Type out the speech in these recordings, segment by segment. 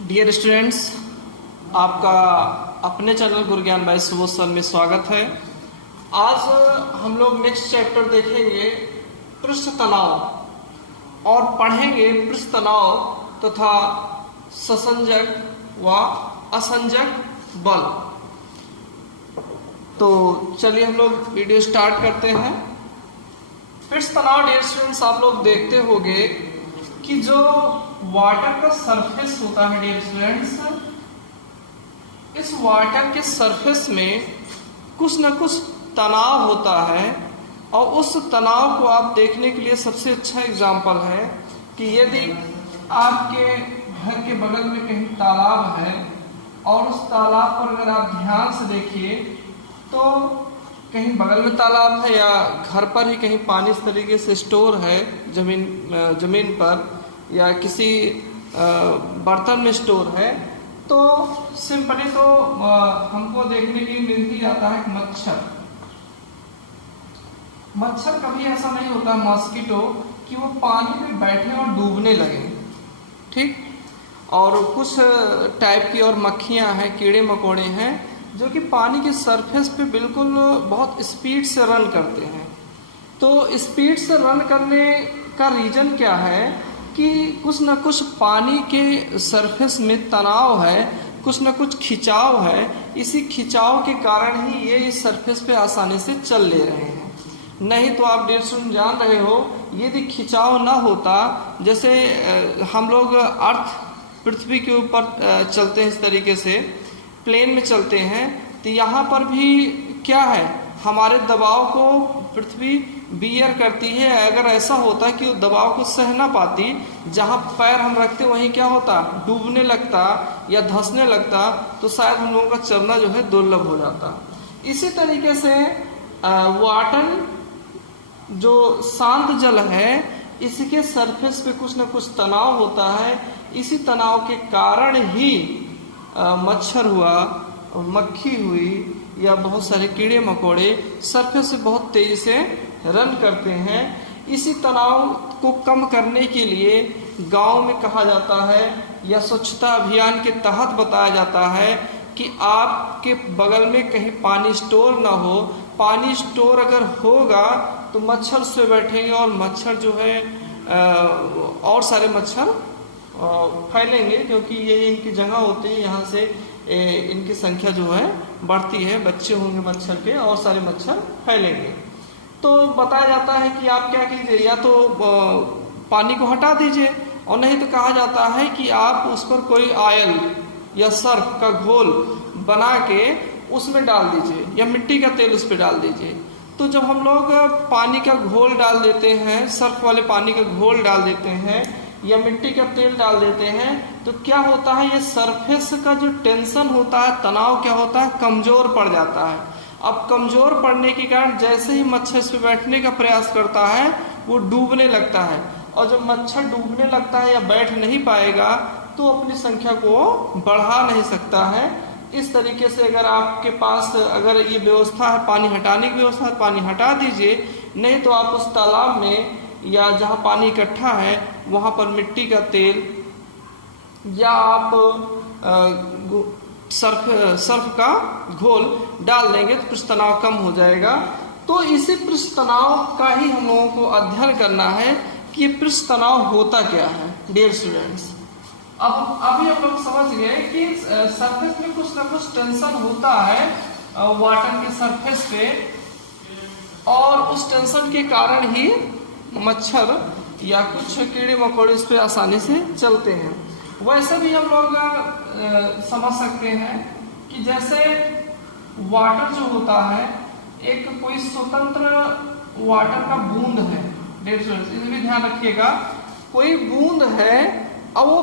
Dear students, आपका अपने channel गुरु ज्ञान बाय सुबोध सर में स्वागत है। आज हम लोग नेक्स्ट चैप्टर देखेंगे पृष्ठ तनाव और पढ़ेंगे पृष्ठ तनाव तथा ससंजक व असंजक बल। तो चलिए हम लोग वीडियो स्टार्ट करते हैं। पृष्ठ तनाव डियर स्टूडेंट्स, आप लोग देखते होंगे कि जो वाटर का सरफेस होता है डियर स्टूडेंट्स, इस वाटर के सरफेस में कुछ न कुछ तनाव होता है और उस तनाव को आप देखने के लिए सबसे अच्छा एग्जाम्पल है कि यदि आपके घर के बगल में कहीं तालाब है और उस तालाब पर अगर आप ध्यान से देखिए तो कहीं बगल में तालाब है या घर पर ही कहीं पानी इस तरीके से स्टोर है जमीन पर या किसी बर्तन में स्टोर है, तो सिंपली तो हमको देखने के लिए मिल ही जाता है मच्छर कभी ऐसा नहीं होता मॉस्किटो कि वो पानी में बैठे और डूबने लगे, ठीक। और कुछ टाइप की और मक्खियां हैं, कीड़े मकोड़े हैं जो कि पानी के सरफेस पे बिल्कुल बहुत स्पीड से रन करते हैं। तो स्पीड से रन करने का रीजन क्या है कि कुछ न कुछ पानी के सरफेस में तनाव है, कुछ न कुछ खिंचाव है। इसी खिंचाव के कारण ही ये इस सरफेस पे आसानी से चल ले रहे हैं। नहीं तो आप डियर स्टूडेंट जान रहे हो, यदि खिंचाव ना होता, जैसे हम लोग अर्थ पृथ्वी के ऊपर चलते हैं, इस तरीके से प्लेन में चलते हैं, तो यहाँ पर भी क्या है, हमारे दबाव को पृथ्वी बियर करती है। अगर ऐसा होता कि वो दबाव को सह ना पाती, जहाँ पैर हम रखते वहीं क्या होता, डूबने लगता या धंसने लगता, तो शायद हम लोगों का चलना जो है दुर्लभ हो जाता। इसी तरीके से वाटर जो शांत जल है, इसके सरफेस पे कुछ न कुछ तनाव होता है। इसी तनाव के कारण ही मच्छर हुआ, मक्खी हुई या बहुत सारे कीड़े मकोड़े सरफेस से बहुत तेजी से रन करते हैं। इसी तनाव को कम करने के लिए गांव में कहा जाता है या स्वच्छता अभियान के तहत बताया जाता है कि आपके बगल में कहीं पानी स्टोर ना हो। पानी स्टोर अगर होगा तो मच्छर से बैठेंगे और मच्छर जो है और सारे मच्छर फैलेंगे, क्योंकि ये इनकी जगह होती है, यहाँ से इनकी संख्या जो है बढ़ती है, बच्चे होंगे मच्छर के और सारे मच्छर फैलेंगे। तो बताया जाता है कि आप क्या कीजिए, या तो पानी को हटा दीजिए और नहीं तो कहा जाता है कि आप उस पर कोई ऑयल या सर्फ का घोल बना के उसमें डाल दीजिए या मिट्टी का तेल उस पर डाल दीजिए। तो जब हम लोग पानी का घोल डाल देते हैं, सर्फ वाले पानी का घोल डाल देते हैं या मिट्टी का तेल डाल देते हैं, तो क्या होता है, ये सरफेस का जो टेंशन होता है, तनाव क्या होता है, कमजोर पड़ जाता है। अब कमजोर पड़ने के कारण जैसे ही मच्छर इस पे बैठने का प्रयास करता है वो डूबने लगता है, और जब मच्छर डूबने लगता है या बैठ नहीं पाएगा तो अपनी संख्या को बढ़ा नहीं सकता है। इस तरीके से अगर आपके पास अगर ये व्यवस्था है, पानी हटाने की व्यवस्था है, पानी हटा दीजिए। नहीं तो आप उस तालाब में या जहाँ पानी इकट्ठा है वहाँ पर मिट्टी का तेल या आप सर्फ का घोल डाल देंगे तो पृष्ठ तनाव कम हो जाएगा। तो इसी पृष्ठ तनाव का ही हम लोगों को अध्ययन करना है कि ये पृष्ठ तनाव होता क्या है डियर स्टूडेंट्स। अब अभी हम लोग समझ गए कि सरफेस में कुछ ना कुछ टेंशन होता है वाटर के सरफेस पे, और उस टेंशन के कारण ही मच्छर या कुछ कीड़े मकोड़े इस पे आसानी से चलते हैं। वैसे भी हम लोग समझ सकते हैं कि जैसे वाटर जो होता है, एक कोई स्वतंत्र वाटर का बूंद है, इसमें भी ध्यान रखिएगा, कोई बूंद है और वो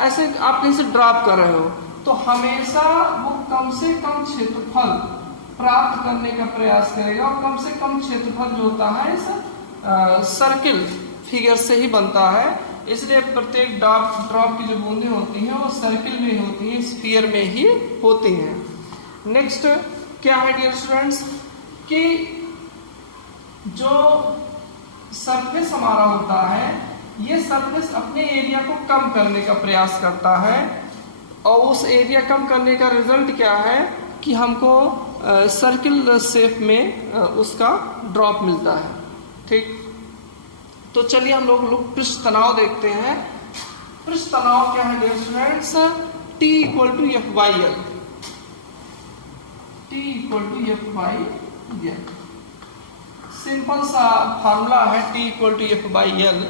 ऐसे आप कहीं से ड्रॉप कर रहे हो तो हमेशा वो कम से कम क्षेत्रफल प्राप्त करने का प्रयास करेगा, और कम से कम क्षेत्रफल जो होता है इस सर्किल फिगर से ही बनता है। इसलिए प्रत्येक ड्रॉप की जो बूंदें होती हैं वो सर्किल में होती हैं, स्फीयर में ही होती हैं। नेक्स्ट क्या है डियर स्टूडेंट्स कि जो सरफेस हमारा होता है, ये सरफेस अपने एरिया को कम करने का प्रयास करता है। और उस एरिया कम करने का रिजल्ट क्या है कि हमको सर्किल शेप में उसका ड्रॉप मिलता है। ठीक, तो चलिए हम लोग पृष्ठ तनाव देखते हैं। पृष्ठ तनाव क्या है dear students? T equal to F by L. T equal to F by L simple सा फार्मूला है, T equal to F by L.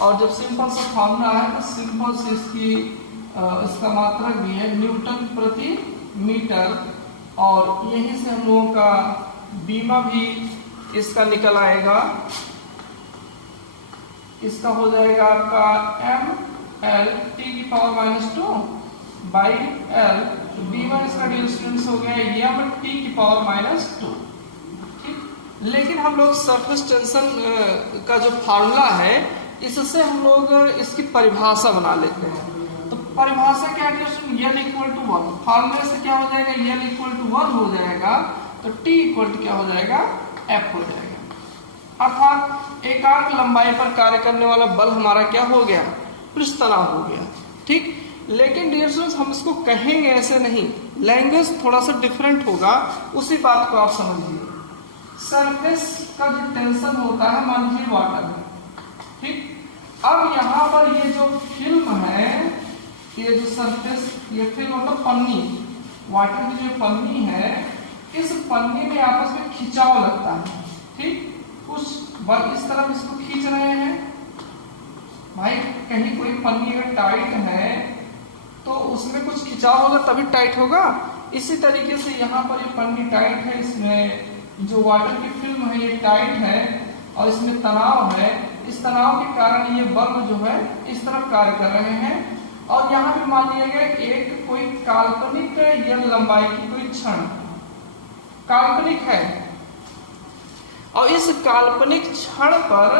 और जब सिंपल सा फार्मूला है तो सिंपल से इसका मात्रक भी है न्यूटन प्रति मीटर, और यहीं से हम लोगों का बीमा भी इसका निकल आएगा। इसका हो जाएगा आपका एम एल टी की पावर -2 बाई एल। तो बीमा इसका डियर स्टूडेंट्स हो गया एम टी की पावर -2। ठीक, लेकिन हम लोग सरफेस टेंशन का जो फार्मूला है इससे हम लोग इसकी परिभाषा बना लेते हैं। तो परिभाषा क्या है? L equal to 1। फार्मूले से क्या हो जाएगा? एल इक्वल टू 1 हो जाएगा, तो टी इक्वल टू क्या हो जाएगा? एफ हो जाएगा। अर्थात एकांक लंबाई पर कार्य करने वाला बल हमारा क्या हो गया? पृष्ठ तनाव हो गया। ठीक, लेकिन डियर स्टूडेंट्स हम इसको कहेंगे ऐसे नहीं, लैंग्वेज थोड़ा सा डिफरेंट होगा, उसी बात को आप समझिए। सरफेस का जो टेंशन होता है मान लीजिए वाटर है। ठीक, अब यहाँ पर ये जो फिल्म है, ये जो सरफेस, ये फिल्म मतलब पन्नी, वाटर की जो पन्नी है, इस पन्नी में आपस में खिंचाव लगता है। ठीक, कुछ बल इस तरफ इसको खींच रहे हैं। भाई कहीं कोई पन्नी अगर टाइट है तो उसमें कुछ खिंचाव होगा तभी टाइट होगा। इसी तरीके से यहाँ पर ये पन्नी टाइट है, इसमें जो वाटर की फिल्म है ये टाइट है और इसमें तनाव है। इस तनाव के कारण ये बल्ब जो है इस तरफ कार्य कर रहे हैं। और यहाँ भी मान लिया गया एक कोई काल्पनिक या लंबाई की कोई क्षण काल्पनिक है, और इस काल्पनिक क्षण पर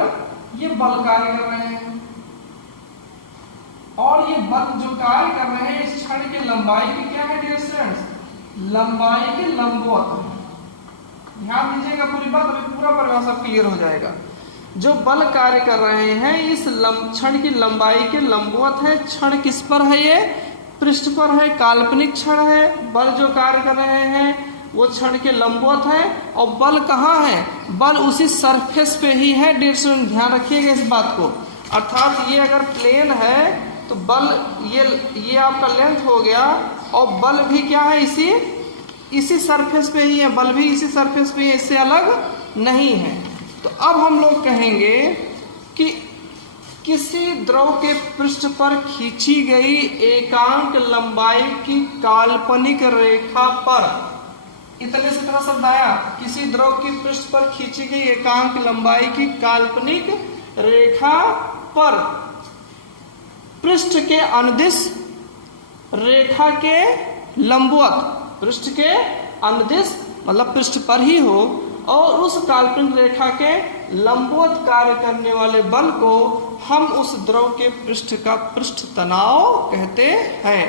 ये बल कार्य कर रहे हैं, और ये बल जो कार्य कर रहे हैं इस क्षण की लंबाई की क्या है डियर स्टूडेंट्स? लंबाई के लंबवत है। ध्यान दीजिएगा पूरी बात, अभी पूरा परिभाषा क्लियर हो जाएगा। जो बल कार्य कर रहे हैं इस क्षण की लंबाई के लंबवत है। क्षण किस पर है? ये पृष्ठ पर है, काल्पनिक क्षण है। बल जो कार्य कर रहे हैं वो क्षण के लंबवत है, और बल कहाँ है? बल उसी सरफेस पे ही है। डियर स्टूडेंट ध्यान रखिएगा इस बात को। अर्थात ये अगर प्लेन है तो बल ये आपका लेंथ हो गया, और बल भी क्या है? इसी सरफेस पे ही है, बल भी इसी सरफेस पे है, इससे अलग नहीं है। तो अब हम लोग कहेंगे कि किसी द्रव के पृष्ठ पर खींची गई एकांक लंबाई की काल्पनिक रेखा पर, इतने से इतना शब्द आया, किसी द्रव की पृष्ठ पर खींची गई एकांक लंबाई की काल्पनिक रेखा पर पृष्ठ के अनुदिश रेखा के लंबवत, पृष्ठ के अनुदिश मतलब पृष्ठ पर ही हो, और उस काल्पनिक रेखा के लंबवत कार्य करने वाले बल को हम उस द्रव के पृष्ठ का पृष्ठ तनाव कहते हैं।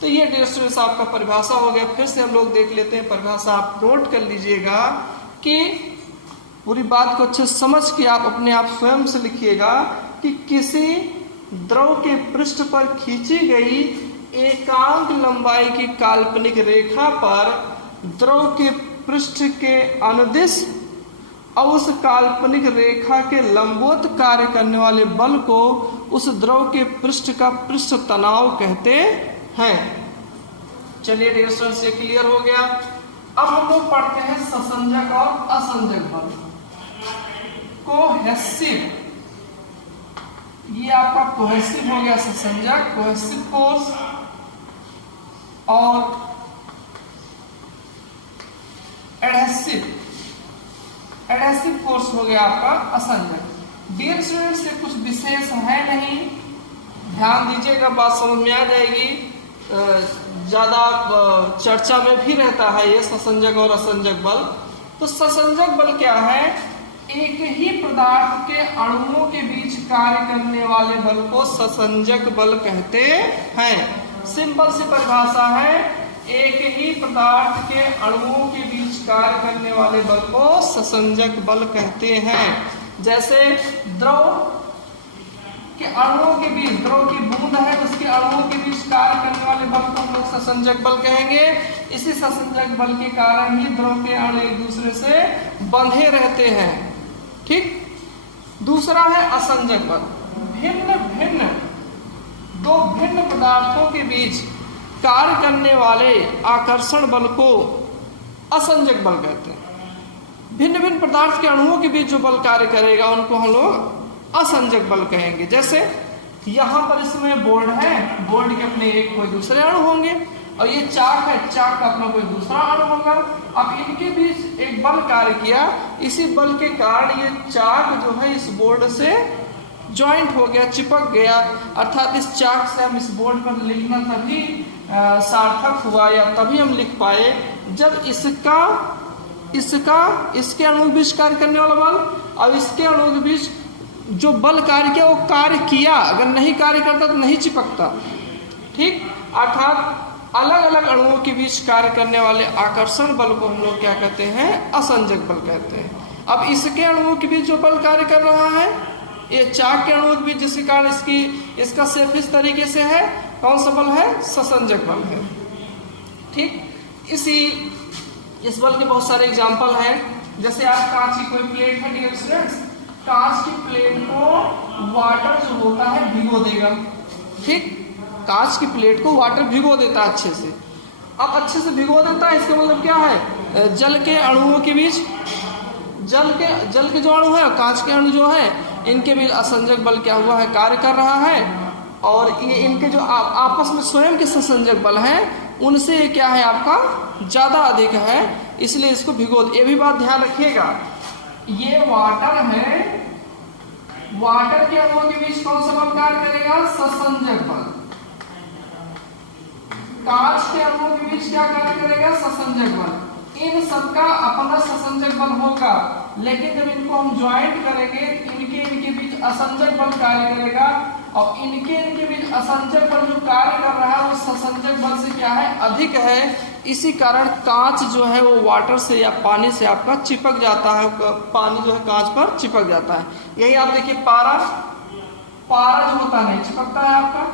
तो ये डियर स्टूडेंट्स आपका परिभाषा हो गया। फिर से हम लोग देख लेते हैं परिभाषा, आप नोट कर लीजिएगा कि पूरी बात को अच्छे समझ के आप अपने आप स्वयं से लिखिएगा कि किसी द्रव के पृष्ठ पर खींची गई एकांक लंबाई की काल्पनिक रेखा पर द्रव के पृष्ठ के अनुदिश और उस काल्पनिक रेखा के लंबवत कार्य करने वाले बल को उस द्रव के पृष्ठ का पृष्ठ तनाव कहते हैं। चलिए डियर स्टूडेंट्स ये क्लियर हो गया। अब हम लोग पढ़ते हैं ससंजक और असंजक बल। कोहेसिव, ये आपका कोहेसिव हो गया ससंजक, कोहेसिव फोर्स, और एडहेसिव फोर्स हो गया आपका असंजक। डियर स्टूडेंट्स ये कुछ विशेष है नहीं, ध्यान दीजिएगा, बात समझ में आ जाएगी। ज्यादा चर्चा में भी रहता है ये ससंजक और असंजक बल। तो ससंजक बल क्या है? एक ही पदार्थ के अणुओं के बीच कार्य करने वाले बल को ससंजक बल कहते हैं। सिंपल सी परिभाषा है, एक ही पदार्थ के अणुओं के बीच कार्य करने वाले बल को ससंजक बल कहते हैं। जैसे द्रव के अणुओं के बीच, द्रव की बूंद है उसके अणुओं के बीच कार्य करने वाले बल को हम ससंजक बल कहेंगे। इसी ससंजक बल के कारण ही द्रव के अणु एक दूसरे से बंधे रहते हैं। ठीक। दूसरा है असंजक बल। दो भिन्न पदार्थों के बीच कार्य करने वाले आकर्षण बल को असंजक बल कहते हैं। भिन्न भिन्न पदार्थ के अणुओं के बीच जो बल कार्य करेगा उनको हम लोग असंजक बल कहेंगे। जैसे यहां पर इसमें बोर्ड है, बोर्ड के अपने एक कोई दूसरे अणु होंगे, और ये चाक है, चाक का अपना कोई दूसरा अणु होगा। अब इनके बीच एक बल कार्य किया, इसी बल के कारण ये चाक जो है इस बोर्ड से ज्वाइंट हो गया, चिपक गया। अर्थात इस चाक से हम इस बोर्ड पर लिखना तभी सार्थक हुआ या तभी हम लिख पाए जब इसके अणु के बीच कार्य करने वाला बल और इसके अणु के बीच जो बल कार्य किया वो कार्य किया। अगर नहीं कार्य करता तो नहीं चिपकता। ठीक। अर्थात अलग अलग अणुओं के बीच कार्य करने वाले आकर्षण बल को हम लोग क्या कहते हैं? असंजक बल कहते हैं। अब इसके अणुओं के बीच जो बल कार्य कर रहा है, ये चाक के अणुओं के बीच, जिसके कारण इसका शेप इस तरीके से है, कौन सा बल है? ससंजक बल है। ठीक। इस बल के बहुत सारे एग्जाम्पल हैं। जैसे आप कांच की कोई प्लेट है डियर स्टूडेंट्स, कांच की प्लेट को वाटर जो होता है भिगो देगा। ठीक। कांच की प्लेट को वाटर भिगो देता है अच्छे से। अब अच्छे से भिगो देता है, इसका मतलब क्या है? जल के अणुओं के बीच, जल के जो अणु है, कांच के अणु जो है, इनके बीच असंजक बल क्या हुआ है? कार्य कर रहा है। और ये इनके जो आपस में स्वयं के ससंजक बल हैं, उनसे ये क्या है? आपका ज्यादा अधिक है, इसलिए इसको भिगो। ये भी बात ध्यान रखिएगा, ये वाटर है, वाटर के अणुओं के बीच कौन सा बल कार्य करेगा? ससंजक बल। कांच के अणुओं के बीच क्या कार्य करेगा? ससंजक बल। इन सबका अपना ससंजक बल होगा, लेकिन जब इनको हम ज्वाइंट करेंगे, इनके बीच असंजक बल कार्य करेगा, और इनके बीच असंजक बल जो कार्य कर रहा है वो ससंजक बल से क्या है? अधिक है। इसी कारण कांच जो है वो वाटर से या पानी से आपका चिपक जाता है, पानी जो है कांच पर चिपक जाता है। यही आप देखिए पारा जो होता नहीं चिपकता है आपका,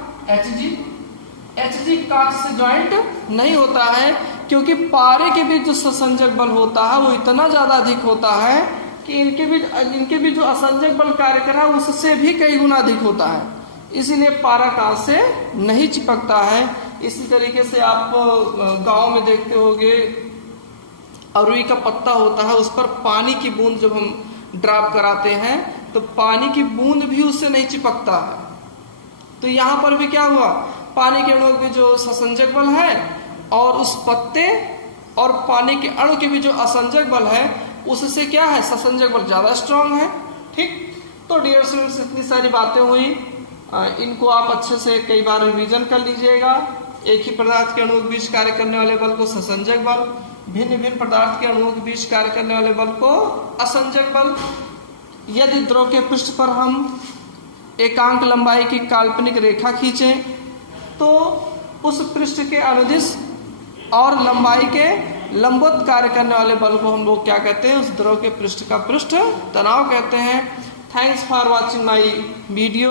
Hg कांच से ज्वाइंट नहीं होता है, क्योंकि पारे के बीच जो ससंजक बल होता है वो इतना ज्यादा अधिक होता है कि इनके बीच जो असंजक बल कार्य कर रहा है उससे भी कई गुना अधिक होता है, इसीलिए पारा कांच से नहीं चिपकता है। इसी तरीके से आप गांव में देखते होंगे, अरुई का पत्ता होता है, उस पर पानी की बूंद जब हम ड्रॉप कराते हैं तो पानी की बूंद भी उससे नहीं चिपकता है। तो यहाँ पर भी क्या हुआ? पानी के अणु के जो ससंजक बल है और उस पत्ते और पानी के अणु के भी जो असंजक बल है, उससे क्या है? ससंजक बल ज्यादा स्ट्रांग है। ठीक। तो डियर स्टूडेंट्स, इतनी सारी बातें हुई, इनको आप अच्छे से कई बार रिवीजन कर लीजिएगा। एक ही पदार्थ के अणुओं के बीच कार्य करने वाले बल को ससंजक बल, भिन्न भिन्न पदार्थ के अणुओं के बीच कार्य करने वाले बल को असंजक बल। यदि द्रव के पृष्ठ पर हम एकांक लंबाई की काल्पनिक रेखा खींचें तो उस पृष्ठ के अनुदिश और लंबाई के लंबवत कार्य करने वाले बल को हम लोग क्या कहते हैं? उस द्रव के पृष्ठ का पृष्ठ तनाव कहते हैं। Thanks for watching my video.